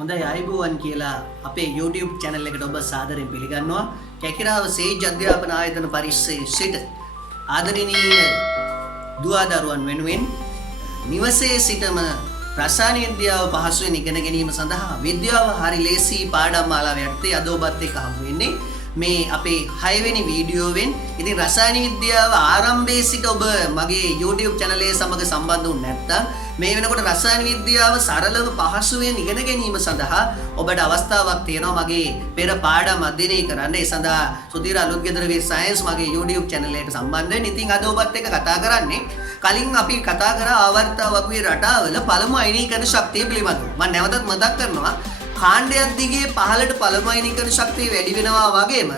හොඳයි අයිබෝවන් කියලා අපේ YouTube channel එකට ඔබ සාදරයෙන් පිළිගන්නවා. කැකිරාව සේජ් අධ්‍යාපන ආයතන පරිශ්‍රයේ සිට ආදරණීය දුවදරුවන් වෙනුවෙන් නිවසේ සිටම රසායන විද්‍යාව පහසුවෙන් ඉගෙන ගැනීම සඳහා විද්‍යාව හරි ලේසි පාඩම් මාලාව යටතේ අද ඔබත් එක්ක හමු වෙන්නේ. මේ අපේ 6 වෙනි වීඩියෝවෙන් ඉතින් රසායන විද්‍යාව ආරම්භයේ සිට ඔබ මගේ YouTube channel එක සමග සම්බන්ධ වුනේ නැත්නම් මේ වෙනකොට රසායන විද්‍යාව සරලව පහසුවෙන් ඉගෙන ගැනීම සඳහා ඔබට අවස්ථාවක් තියෙනවා මගේ පෙර පාඩම් අධ්‍යයනය කරන්න. ඒ සඳහා සුධීර අලුත්ගෙදර වේ සයන්ස් මගේ YouTube channel එකට සම්බන්ධ වෙන්න. ඉතින් අද ඔබත් එක්ක කතා කරන්නේ කලින් අපි කතා කරා ආවර්ත වකුවේ රටාවල පළමු අයනීකරණ ශක්තිය පිළිබඳව. මම නැවතත් මතක් කරනවා කාණ්ඩයක් දිගේ පහළට පළමු අයනීකරණ ශක්තිය වැඩි වෙනවා වගේම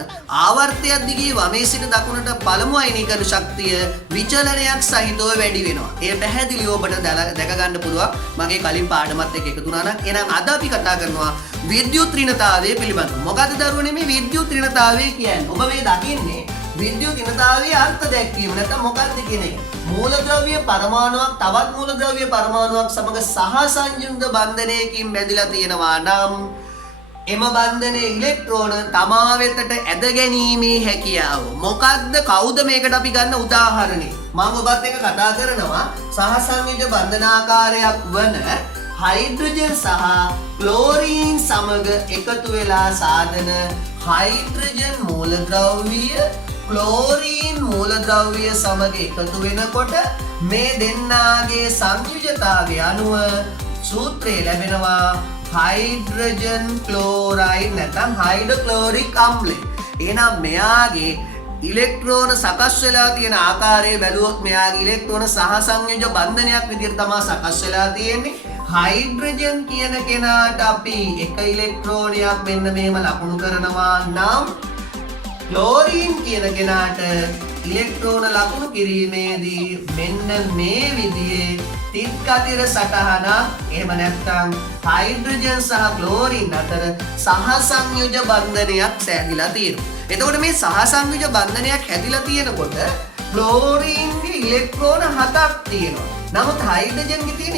ආවර්තයක් දිගේ වමේ සිට දකුණට පළමු අයනීකරණ ශක්තිය විචලනයක් සහිතව වැඩි වෙනවා. ඒ පැහැදිලිව ඔබට දැක ගන්න පුළුවන් මගේ කලින් පාඩමත් එක්ක එකතු වුණා නම්. එහෙනම් අද අපි කතා කරනවා විද්‍යුත් ඍණතාවය පිළිබඳව. මොකද දරුවනේ මේ විද්‍යුත් ඍණතාවය කියන්නේ? ඔබ මේ දකින්නේ විද්‍යුත් ඍණතාවයේ අර්ථ දැක්වීම නැත්නම් මොකක්ද කියන එක. මූලද්‍රව්‍ය පරමාණුවක් තවත් මූලද්‍රව්‍ය පරමාණුවක් සමග සහසංයුක්ත බන්ධනයකින් බැඳිලා තියෙනවා නම් එම බන්ධනයේ ඉලෙක්ට්‍රෝන තමා වෙතට ඇද ගැනීමේ හැකියාව. මොකක්ද කවුද මේකට අපි ගන්න උදාහරණේ? මම ඔබත් එක්ක කතා කරනවා සහසංයුක්ත බන්ධනාකාරයක් වන හයිඩ්‍රජන් සහ ක්ලෝරීන් සමග එකතු වෙලා සාදන හයිඩ්‍රජන් මූලද්‍රව්‍ය ක්ලෝරීන් මූලද්‍රව්‍ය සමග එකතු වෙනකොට මේ දෙන්නාගේ සංයුජතාවය අනුව සූත්‍රය ලැබෙනවා හයිඩ්‍රජන් ක්ලෝරයිඩ් නැත්නම් හයිඩ්‍රොක්ලෝරික් අම්ලය. එහෙනම් මෙයාගේ ඉලෙක්ට්‍රෝන සකස් වෙලා තියෙන ආකාරය බැලුවොත් මෙයාගේ ඉලෙක්ට්‍රෝන සහසංයෝජ බන්ධනයක් විදිහට තමයි සකස් වෙලා තියෙන්නේ. හයිඩ්‍රජන් කියන කෙනාට අපි එක ඉලෙක්ට්‍රෝනයක් මෙන්න මෙහෙම ලකුණු කරනවා නම් ක්ලෝරීන් කියන කෙනාට ඉලෙක්ට්‍රෝන ලකුණු කිරීමේදී මෙන්න මේ විදිහේ තිත් කතිර සටහන එහෙම නැත්නම් හයිඩ්‍රජන් සහ ක්ලෝරීන් අතර සහසංයෝජ බන්ධනයක් සෑදිලා තියෙනවා. එතකොට මේ සහසංයෝජ බන්ධනයක් හැදිලා තියෙනකොට ක්ලෝරීන්ගේ ඉලෙක්ට්‍රෝන 7ක් තියෙනවා. නමුත් හයිඩ්‍රජන්ගේ තියෙන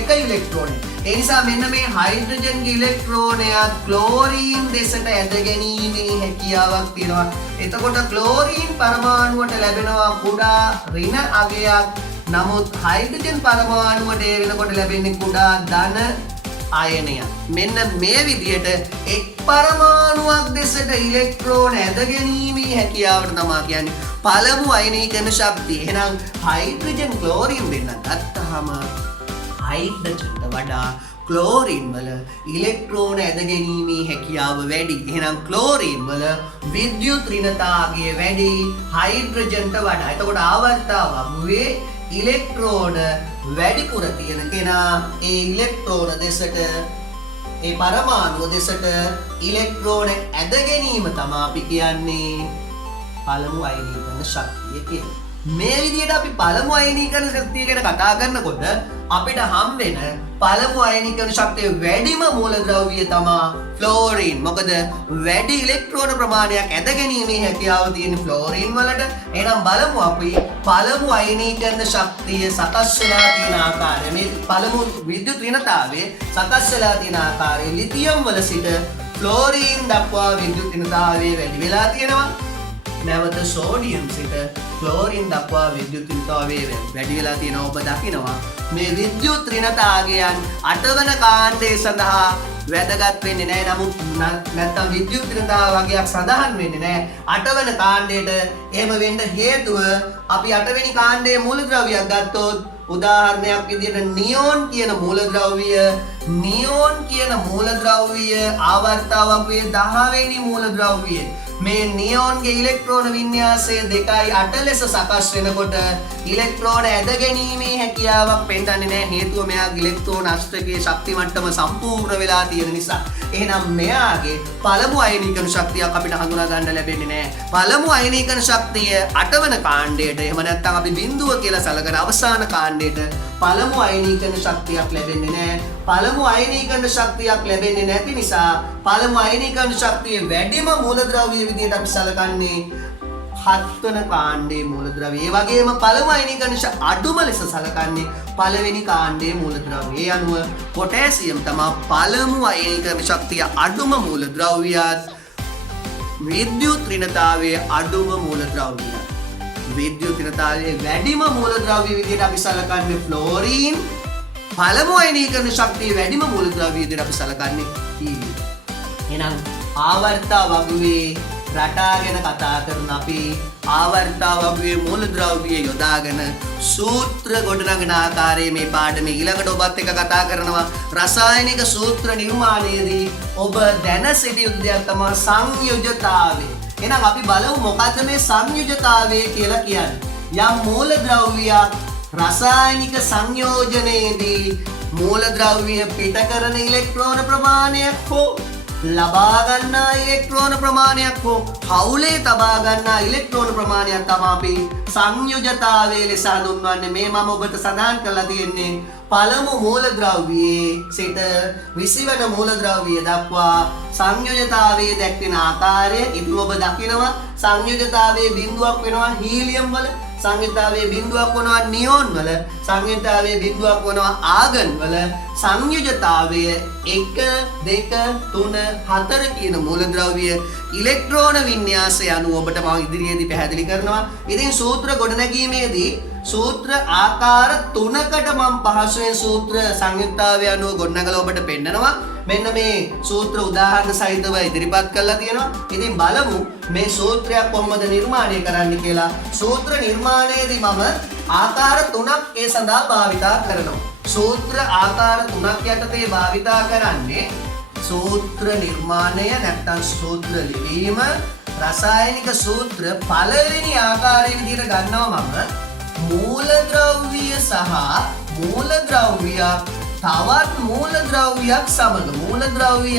එක ඉලෙක්ට්‍රෝනය. ඒ නිසා මෙන්න මේ හයිඩ්‍රජන්ගේ ඉලෙක්ට්‍රෝනයක් ක්ලෝරීන් දෙසට ඇද ගැනීමේ හැකියාවක් තියෙනවා. එතකොට ක්ලෝරීන් පරමාණුවට ලැබෙනවා කුඩා ඍණ අගයක්. නමුත් හයිඩ්‍රජන් පරමාණුවට ඒ වෙනකොට ලැබෙන්නේ කුඩා ධන අයනයක්. මෙන්න මේ විදිහට එක් පරමාණුවක් දෙසට ඉලෙක්ට්‍රෝන ඇද ගැනීමේ හැකියාවට තමයි කියන්නේ පළමු අයනීකරණ ශක්තිය. එහෙනම් හයිඩ්‍රජන් ක්ලෝරීන් දෙන්න ගත්තාම හයිඩ්‍රජන්ට වඩා ක්ලෝරීන් වල ඉලෙක්ට්‍රෝන ඇද ගැනීමේ හැකියාව වැඩි. එහෙනම් ක්ලෝරීන් වල විද්‍යුත් ඍණතාවය වැඩි හයිඩ්‍රජන්ට වඩා. එතකොට ආවර්තාවුවේ ඉලෙක්ට්‍රෝන වැඩිපුර තියෙන කෙනා ඒ ඉලෙක්ට්‍රෝන දෙසට ඒ පරමාණු දෙසට ඉලෙක්ට්‍රෝන ඇද ගැනීම තමයි අපි කියන්නේ පළමු අයනීකරණ ශක්තිය කියලා. මේ විදිහට අපි පළමු අයනීකරණ ශක්තිය ගැන කතා කරනකොට අපිට හම් වෙන පළමු අයනීකරණ ශක්තිය වැඩිම මූලද්‍රව්‍ය තමයි ෆ්ලෝරීන්. මොකද වැඩි ඉලෙක්ට්‍රෝන ප්‍රමාණයක් ඇද ගැනීමේ හැකියාව තියෙන ෆ්ලෝරීන් වලට. එහෙනම් බලමු අපි පළමු අයනීකරණ ශක්තිය සකස් වෙලා තියෙන ආකාරය. මේ පළමු විද්‍යුත් ඍණතාවයේ සකස් වෙලා තියෙන ආකාරය ලිතියම් වල සිට ෆ්ලෝරීන් දක්වා විද්‍යුත් ඍණතාවය වැඩි වෙලා තියෙනවා. නැවත සෝඩියම් සිට ක්ලෝරින් දක්වා විද්‍යුත් ඍණතාවය වැඩි වෙලා තියෙනවා. ඔබ දකිනවා මේ විද්‍යුත් ඍණතාවයන් අටවන කාණ්ඩය සඳහා වැදගත් වෙන්නේ නැහැ. නමුත් නැත්තම් විද්‍යුත් ඍණතාව වගේක් සඳහන් වෙන්නේ නැහැ අටවන කාණ්ඩයට. එහෙම වෙන්න හේතුව අපි අටවෙනි කාණ්ඩයේ මූලද්‍රව්‍යයක් ගත්තොත් උදාහරණයක් විදිහට නියෝන් කියන මූලද්‍රව්‍ය ආවර්තාවකයේ 10 වෙනි මූලද්‍රව්‍යය. මේ නියෝන්ගේ ඉලෙක්ට්‍රෝන වින්‍යාසය 2.8 ලෙස සකස් වෙනකොට ඉලෙක්ට්‍රෝන ඇද ගැනීමේ හැකියාවක් පෙන්වන්නේ නැහැ. හේතුව මෙයාගේ ඉලෙක්ට්‍රෝන අෂ්ටකයේ ශක්ති මට්ටම සම්පූර්ණ වෙලා තියෙන නිසා. එහෙනම් මෙයාගේ පළමු අයනීකරණ ශක්තියක් අපිට හඳුනා ගන්න ලැබෙන්නේ නැහැ. පළමු අයනීකරණ ශක්තිය 8 වන කාණ්ඩයට එහෙම නැත්නම් අපි බිඳුව කියලා සැලකන අවසාන කාණ්ඩයට පළමු අයනීකරණ ශක්තියක් ලැබෙන්නේ නැහැ. පළමු අයනීකරණ ශක්තියක් ලැබෙන්නේ නැති නිසා පළමු අයනීකරණ ශක්තිය වැඩිම මූලද්‍රව්‍ය විදිහට අපි සැලකන්නේ 7 වන කාණ්ඩයේ මූලද්‍රව්‍ය. ඒ වගේම පළමු අයනීකරණ ශක්තිය අඩුම ලෙස සලකන්නේ පළවෙනි කාණ්ඩයේ මූලද්‍රව්‍ය. ඒ අනුව පොටෑසියම් තමයි පළමු අයනීකරණ ශක්තිය අඩුම මූලද්‍රව්‍යයත් විද්‍යුත් ඍණතාවයේ අඩුම මූලද්‍රව්‍යයත්. විද්‍යුත් ඍණතාවයේ වැඩිම මූලද්‍රව්‍ය විදිහට අපි සලකන්නේ ෆ්ලෝරීන්. පළමු අයනීකරණ ශක්තිය වැඩිම මූලද්‍රව්‍ය විදිහට අපි සලකන්නේ හීලියම්. එහෙනම් ආවර්තා වගුවේ රටා ගැන කතා කරන අපි ආවර්තා වගුවේ මූලද්‍රව්‍ය යොදාගෙන සූත්‍ර ගොඩනගන ආකාරයේ මේ පාඩමේ ඊළඟට ඔබත් එක්ක කතා කරනවා රසායනික සූත්‍ර නිර්මාණයේදී ඔබ දැන සිටිය යුතු දෙයක් තමයි සංයුජතාවය. එහෙනම් අපි බලමු මොකද්ද මේ සංයුජතාවය කියලා කියන්නේ. යම් මූලද්‍රව්‍යයක් රසායනික සංයෝජනයේදී මූලද්‍රව්‍ය පිට කරන ඉලෙක්ට්‍රෝන ප්‍රමාණයක් හෝ ලබා ගන්නා ඉලෙක්ට්‍රෝන ප්‍රමාණයක් හෝ හවුලේ තබා ගන්නා ඉලෙක්ට්‍රෝන ප්‍රමාණයක් තමයි අපි සංයුජතාවය ලෙස හඳුන්වන්නේ. මේ මම ඔබට සඳහන් කරලා තියෙන්නේ පළමු මූලද්‍රව්‍යයේ සිට 20 වන මූලද්‍රව්‍ය දක්වා සංයුජතාවයේ දැක්වෙන ආකාරය. ඉතින් ඔබ දකිනවා සංයුජතාවයේ බිඳුවක් වෙනවා හීලියම් වල, සංයුජතාවයේ බිඳුවක් වෙනවා නියෝන් වල, සංයුජතාවයේ බිඳුවක් වෙනවා ආගන් වල. සංයුජතාවය 1 2 3 4 කියන මූලද්‍රව්‍ය ඉලෙක්ට්‍රෝන වින්‍යාසය අනුව ඔබට මම ඉදිරියේදී පැහැදිලි කරනවා. ඉතින් සූත්‍ර ගොඩනැගීමේදී සූත්‍ර ආකාර 3කට මම පහසුවෙන් සූත්‍ර සංයුක්තාවය අනුව ගොඩනගලා ඔබට පෙන්නනවා. මෙන්න මේ සූත්‍ර උදාහරණ සහිතව ඉදිරිපත් කරලා තියෙනවා. ඉතින් බලමු මේ සූත්‍රයක් කොහොමද නිර්මාණය කරන්න කියලා. සූත්‍ර නිර්මාණයේදී මම ආකාර 3ක් ඒ සඳහා භාවිතා කරනවා. සූත්‍ර ආකාර 3ක් යටතේ භාවිතා කරන්නේ සූත්‍ර නිර්මාණය නැත්නම් සූත්‍ර ලිවීම. රසායනික සූත්‍ර පළවෙනි ආකාරයේ විදිහට ගන්නවා මම මූලද්‍රව්‍ය සහ මූලද්‍රව්‍යයක් තවත් මූලද්‍රව්‍යයක් සමග මූලද්‍රව්‍ය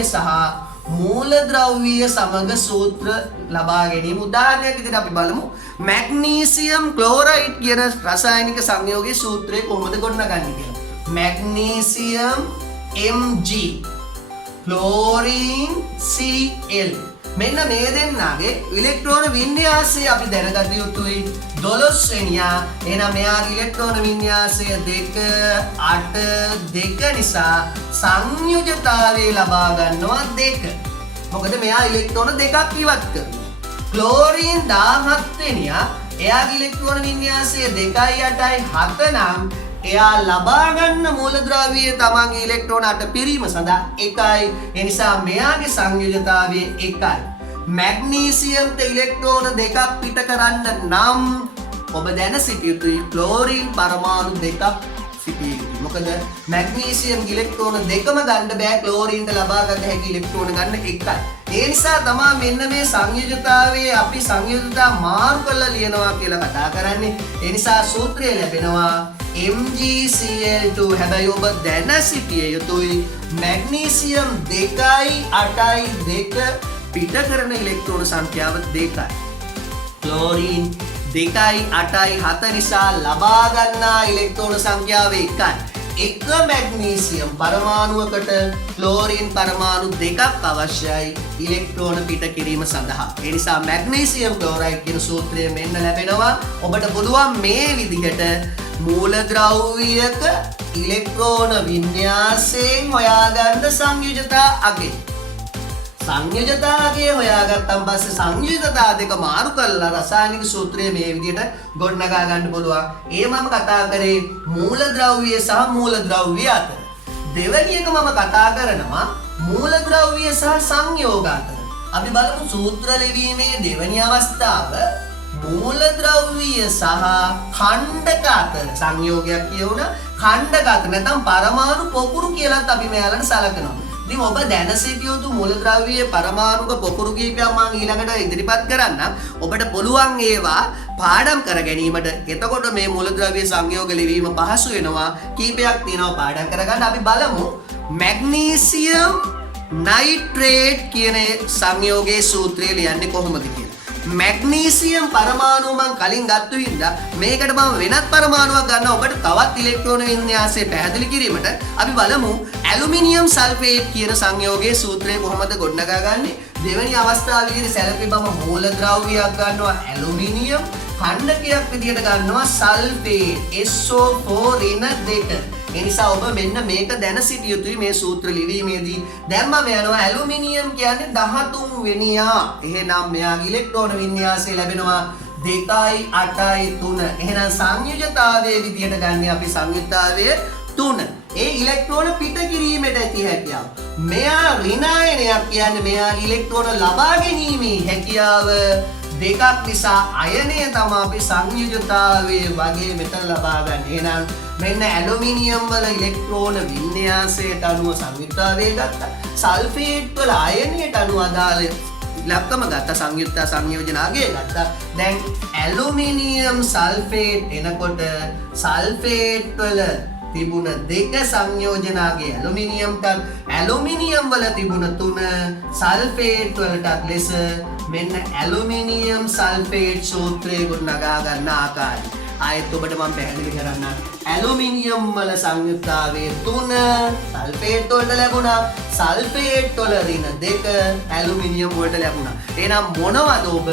සමග සූත්‍ර ලබා ගැනීම. උදාහරණයක් විදිහට අපි බලමු මැග්නීසියම් ක්ලෝරයිඩ් කියන රසායනික සංයෝගයේ සූත්‍රය කොහොමද ගොඩනගන්නේ කියලා. Magnesium Mg chlorine Cl. මෙන්න මේ දෙන්නගේ ඉලෙක්ට්‍රෝන වින්‍යාසය අපි දැනගත යුතුයි. 12 වෙනියා. එහෙනම් මෙයාගේ ඉලෙක්ට්‍රෝන වින්‍යාසය 2 8 2 නිසා සංයුජතාවය ලබා ගන්නවා 2. මොකද මෙයා ඉලෙක්ට්‍රෝන දෙකක් ඉවත් කරනවා. ක්ලෝරින් 17 වෙනියා. එයාගේ ඉලෙක්ට්‍රෝන වින්‍යාසය 2 8යි 7 නම් එයා ලබා ගන්න මූලද්‍රව්‍ය තමන්ගේ ඉලෙක්ට්‍රෝන 8 පිරීම සඳහා 1යි. ඒ නිසා මෙයාගේ සංයුජතාවය 1යි. මැග්නීසියම්ට ඉලෙක්ට්‍රෝන 2ක් පිට කරන්න නම් ඔබ දැන සිටිය යුතුයි ක්ලෝරින් පරමාණු 2ක් සිටිය යුතුයි. මොකද මැග්නීසියම් ඉලෙක්ට්‍රෝන 2ම ගන්න බෑ ක්ලෝරින්ට ලබා ගන්න හැකි ඉලෙක්ට්‍රෝන ගන්න 1යි. ඒ නිසා තමයි මෙන්න මේ සංයුජතාවයේ අපි සංයුජතා මාරු කරලා ලියනවා කියලා කතා කරන්නේ. ඒ නිසා සූත්‍රය ලැබෙනවා MgCl2. හැබැයි ඔබ දැන සිටිය යුතුයි මැග්නීසියම් 2යි 8යි 2 පිට කරන ඉලෙක්ට්‍රෝන සංඛ්‍යාව 2යි. ක්ලෝරින් 2යි 8යි 7 නිසා ලබා ගන්නා ඉලෙක්ට්‍රෝන සංඛ්‍යාව 1යි. එක මැග්නීසියම් පරමාණුවකට ක්ලෝරින් පරමාණු 2ක් අවශ්‍යයි ඉලෙක්ට්‍රෝන පිට කිරීම සඳහා. ඒ නිසා මැග්නීසියම් ක්ලෝරයිඩ් කියන සූත්‍රය මෙන්න ලැබෙනවා. ඔබට පුළුවන් මේ විදිහට මූලද්‍රව්‍යයක ඉලෙක්ට්‍රෝන වින්‍යාසයෙන් හොයාගන්න සංයුජතා අගය. සංයුජතා අගය හොයාගත්තන් පස්සේ සංයුජතා දෙක මාරු කරලා රසායනික සූත්‍රය මේ විදිහට ගොඩනගා ගන්න පුළුවන්. ඒ මම කතා කරේ මූලද්‍රව්‍ය සහ මූලද්‍රව්‍ය අතර. දෙවෙනි එක මම කතා කරනවා මූලද්‍රව්‍ය සහ සංයෝග අතර. අපි බලමු සූත්‍ර ලිවීමේ දෙවෙනි අවස්ථාව මූලද්‍රව්‍ය සහ ඛණ්ඩක අතර සංයෝගයක් කියවුණ ඛණ්ඩක අතර නැත්නම් පරමාණු පොකුරු කියලාත් අපි මෙයාලට සලකනවා. ඉතින් ඔබ දැන සිටිය යුතු මූලද්‍රව්‍යයේ පරමාණුක පොකුරු කීපයක් මම ඊළඟට ඉදිරිපත් කරන්නම්. ඔබට පුළුවන් ඒවා පාඩම් කර ගැනීමට. එතකොට මේ මූලද්‍රව්‍ය සංයෝග ලිවීම පහසු වෙනවා. කීපයක් තියෙනවා පාඩම් කරගන්න. අපි බලමු මැග්නීසියම් නයිට්‍රේට් කියන සංයෝගයේ සූත්‍රය ලියන්නේ කොහොමද කියලා. මැග්නීසියම් පරමාණුව මම කලින් ගත්තු හින්දා මේකට මම වෙනත් පරමාණුවක් ගන්නවා ඔබට තවත් ඉලෙක්ට්‍රෝන වින්‍යාසය පැහැදිලි කිරීමට අපි බලමු ඇලුමිනියම් සල්ෆේට් කියන සංයෝගයේ සූත්‍රය කොහොමද ගොඩනගාගන්නේ දෙවෙනි අවස්ථාවේදී සැලපිබම මූලද්‍රව්‍යයක් ගන්නවා ඇලුමිනියම් ඛණ්ඩකයක් විදියට ගන්නවා සල්ෆේට් SO4 ඍණ 2 ඒ නිසා ඔබ මෙන්න මේක දැන සිටිය යුතුයි මේ සූත්‍ර ලිවීමේදී. දැන් මම යනවා ඇලුමිනියම් කියන්නේ 13 වෙනියා. එහෙනම් මෙයාගේ ඉලෙක්ට්‍රෝන වින්‍යාසය ලැබෙනවා 2යි 8යි 3. එහෙනම් සංයුජතාවයේ විදියට ගන්න අපි සංයුජතාවය 3. ඒ ඉලෙක්ට්‍රෝන පිට කිරීමට ඇති හැකියාව. මෙයා ඍණායනයක් කියන්නේ මෙයාගේ ඉලෙක්ට්‍රෝන ලබා ගැනීමේ හැකියාව දෙකක් නිසා අයනය තමයි අපි සංයුජතාවයේ වගේ මෙතන ලබා ගන්න. එහෙනම් මෙන්න ඇලුමිනියම් වල ඉලෙක්ට්‍රෝන වින්‍යාසයට අනුව සංයුක්තාවය ගත්තා. සල්ෆේට් වල අයනයට අනුව අදාළ ඉලක්කම ගත්තා. සංයුක්ත සංයෝජනාගය ගත්තා. දැන් ඇලුමිනියම් සල්ෆේට් එනකොට සල්ෆේට් වල තිබුණ 2 සංයෝජනාගේ ඇලුමිනියම්ටත් ඇලුමිනියම් වල තිබුණ 3 සල්ෆේට් වලටත් ලෙස මෙන්න ඇලුමිනියම් සල්ෆේට් සූත්‍රය ගොඩනගා ගන්න ආකාරය. ආයෙත් ඔබට මම පැහැදිලි කරන්න. ඇලුමිනියම් වල සංයුක්තාවයේ 3 සල්ෆේට් වලට ලැබුණා. සල්ෆේට් වල ඍණ 2 ඇලුමිනියම් වලට ලැබුණා. එහෙනම් මොනවද ඔබ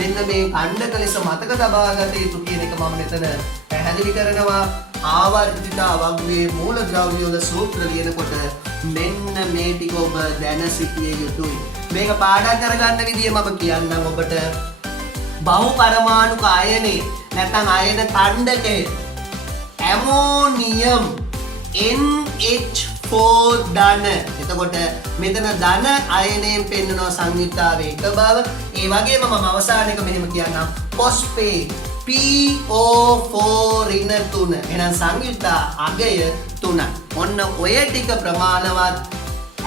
මෙන්න මේ ඛණ්ඩක ලෙස මතක තබා ගත යුතු කියන එක මම මෙතන පැහැදිලි කරනවා. ආවර්තිත අවග්‍රයේ මූලද්‍රව්‍ය වල සූත්‍ර ලියනකොට මෙන්න මේ ටික ඔබ දැන සිටිය යුතුයි. මේක පාඩම් කරගන්න විදිය මම කියන්නම් ඔබට. බහු පරමාණුක අයනේ නැත්නම් අයන ඛණ්ඩකයේ ඇමෝනියම් NH4 ධන. එතකොට මෙතන ධන අයනයෙන් පෙන්වනවා සංයුක්තාවයේ එක බව. ඒ වගේම මම අවසාන එක මෙහෙම කියන්නම්. ෆොස්ෆේට් PO4 ඍණ 3. එහෙනම් සංයුක්ත අගය 3. ඔන්න ඔය ටික ප්‍රමාණවත්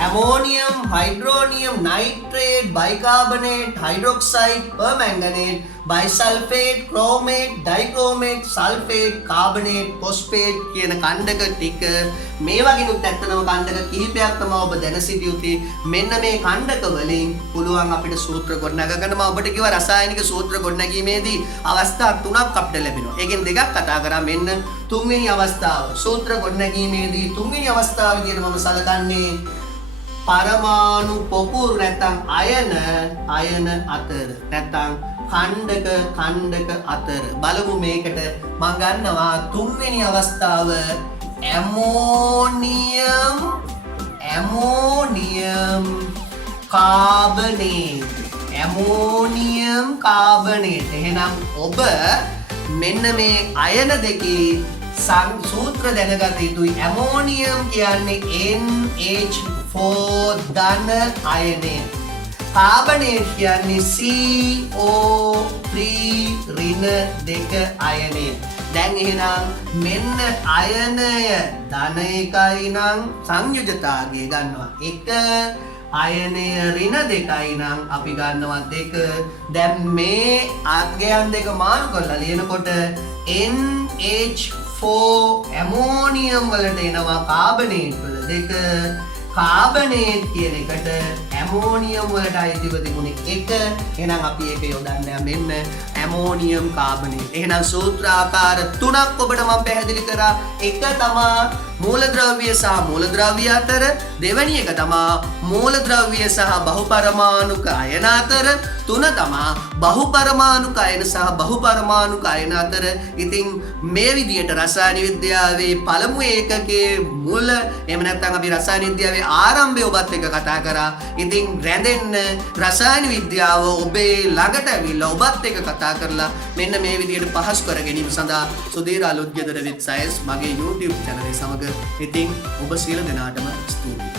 ammonium, hydronium, nitrate, bicarbonate, hydroxide, permanganate, bisulphate, chromate, dichromate, sulphate, carbonate, phosphate කියන ඛණ්ඩක ටික මේ වගේනුත් ඇත්තනම ඛණ්ඩක කිහිපයක් තමයි ඔබ දැන සිටිය යුත්තේ. මෙන්න මේ ඛණ්ඩක වලින් පුළුවන් අපිට සූත්‍ර ගොඩනගා ගන්න. මම ඔබට කිව්වා රසායනික සූත්‍ර ගොඩනැගීමේදී අවස්ථා 3ක් අපිට ලැබෙනවා. ඒකෙන් දෙකක් කතා කරා. මෙන්න තුන්වෙනි අවස්ථාව. සූත්‍ර ගොඩනැගීමේදී තුන්වෙනි අවස්ථාව විදිහට මම සලකන්නේ පරමාණු පොකුරු නැත්නම් අයන අතර නැත්නම් ඛණ්ඩක අතර බලමු. මේකට මම ගන්නවා තුන්වෙනි අවස්ථාව ඇමෝනියම් කාබනේට්. එහෙනම් ඔබ මෙන්න මේ අයන දෙකේ සූත්‍ර දැනගත යුතුයි. ඇමෝනියම් කියන්නේ NH4 ධන අයනය. කාබනේට් කියන්නේ CO3 ඍණ 2 අයනය. දැන් එහෙනම් මෙන්න අයනය ධන එකයි නම් සංයුජතාවය ගන්නවා 1. අයනය ඍණ 2යි නම් අපි ගන්නවා 2. දැන් මේ අගයන් දෙක මාරු කරලා ලියනකොට NH4 ඇමෝනියම් වලට එනවා කාබනේට් වල 2. කාබනේට් කියන එකට ඇමෝනියම් වලට අයිතිව තිබුණේ 1. එහෙනම් අපි ඒක යොදන්නේ මෙන්න ඇමෝනියම් කාබනේට්. එහෙනම් සූත්‍ර ආකාර 3ක් ඔබට මම පැහැදිලි කරා. එක තමයි මූලද්‍රව්‍ය සහ මූලද්‍රව්‍ය අතර. දෙවෙනි එක තමයි මූලද්‍රව්‍ය සහ බහුපරමාණුක අයන අතර. 3 තමයි බහුපරමාණුක අයන සහ බහුපරමාණුක අයන අතර. ඉතින් මේ විදිහට රසායන විද්‍යාවේ පළමු ඒකකයේ මුල එහෙම නැත්නම් අපි රසායන විද්‍යාවේ ආරම්භය ඔබත් එක්ක කතා කරා. ඉතින් රැඳෙන්න රසායන විද්‍යාව ඔබේ ළඟට ඇවිල්ලා ඔබත් එක්ක කතා කරලා මෙන්න මේ විදිහට පහසු කර ගැනීම සඳහා සුධීර අලුත්ගෙදර with science මගේ YouTube channel එක සමග ඉතින් ඔබ සියලු දෙනාටම ස්තුතියි.